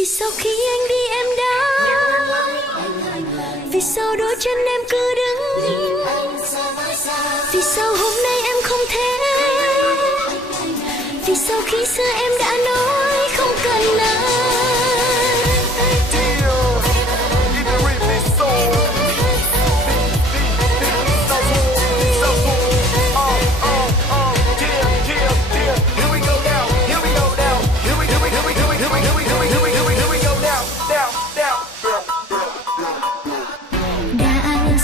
Vì sao khi anh đi em đã, vì sao đôi chân em cứ đứng, vì sao hôm nay em không thể, vì sao khi xưa em đã nói không cần anh.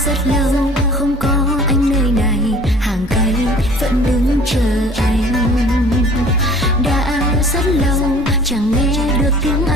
Rất lâu không có anh nơi này, hàng cây vẫn đứng chờ anh. Đã rất lâu chẳng nghe được tiếng anh.